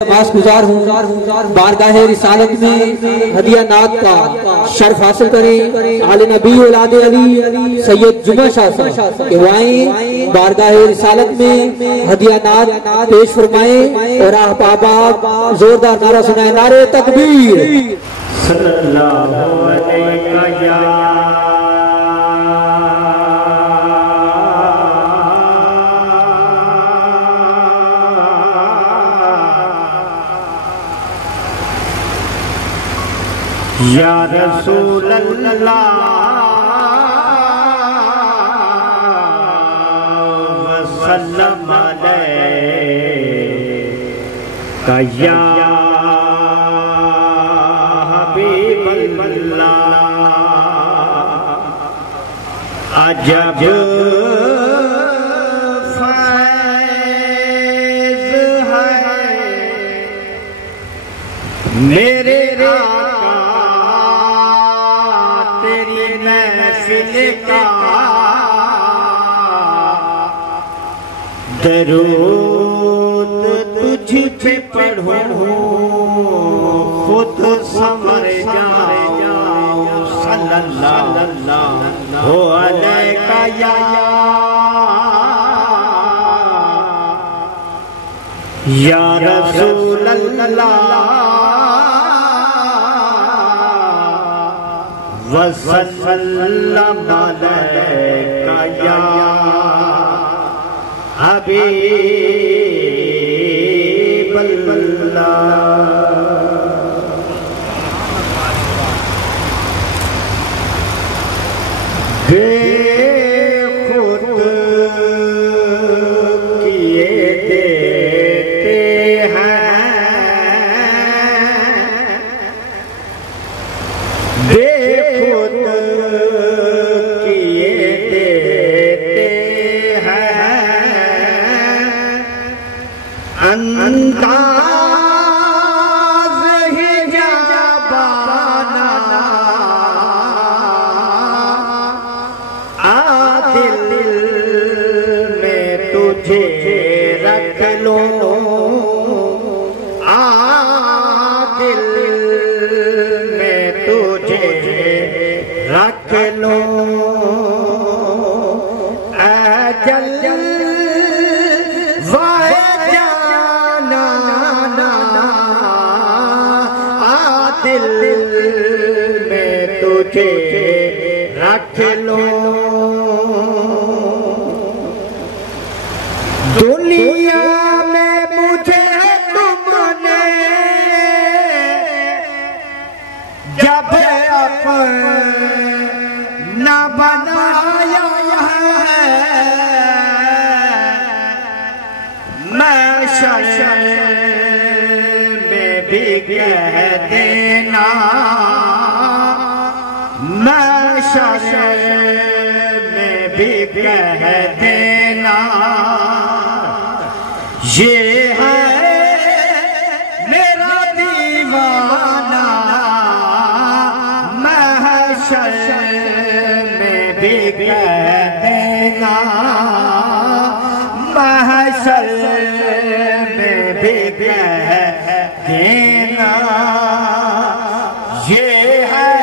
नमाज गुजार हूँ बारगाह रिसालत में हदिया नात का शर्फ हासिल करें। आले नबी औलादे अली सैयद जुमा शाह साहब के वाएं बारगाह रिसालत में हदिया नात पेश फरमाएं और आप जोरदार नारा सुनाए, नारे तकबीर। सल्लल्लाहु अलैहि या रसूल अल्लाह वसल्लम अलैका या हबीब अल्लाह। अजब फैज़ है मेरे दरूद तुझ पे पढ़ूं खुद समझ जाऊं सल्लल्लाहु अलैका या रसूल अल्लाह वसल्लम अलैका या हबीब अल्लाह। बेखुद किए देते हैं, बेखुद किए देते हैं, अंदाज़ ही जाबाना आदिल में तुझे रख लो, आदिल में तुझे रख लो। अजल दिल में तुझे रख लो। दुनिया में मुझे तुमने जब अपना बनाया है, मैं शर्म में भी कह देना, मैं शर्म में भी कह देना, ये है मेरा दीवाना, मैं शर्म में भी कह देना, मैं शर्म में भी कह देना, ये है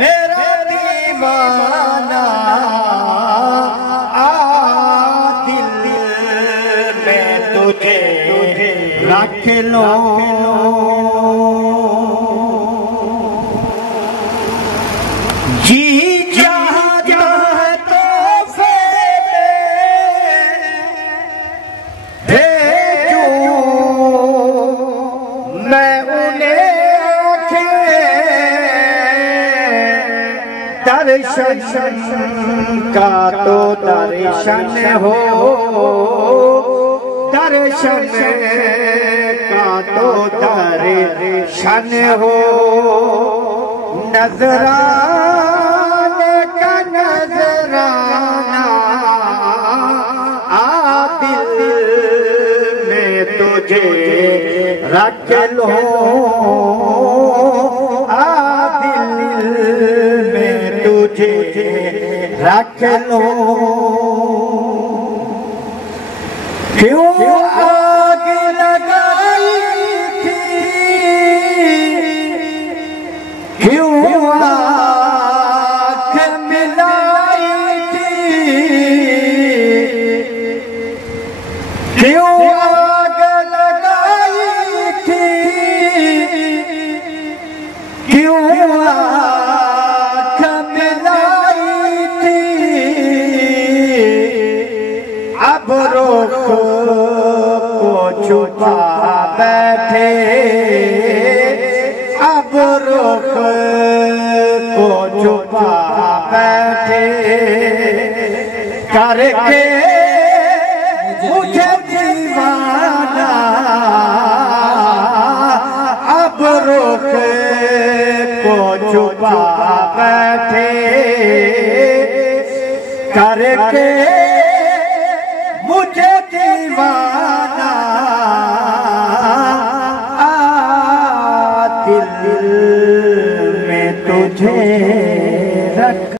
मेरा दीवाना, दिल में तुझे रख लो। जी चाहता है तो मैं उन्हें दर्शन का तो दर्शन हो, दर्शन का तो दर्शन हो, नजराने का नजराना दिल में तुझे रख लो, दिल में तुझे रख लो। क्यों आग लगा छुपा बैठे, अब रुख को छुपा बैठे, करके मुझे दीवाना, अब रुख को छुपा बैठे, करके मुझे दीवाना, दिल में तुझे रख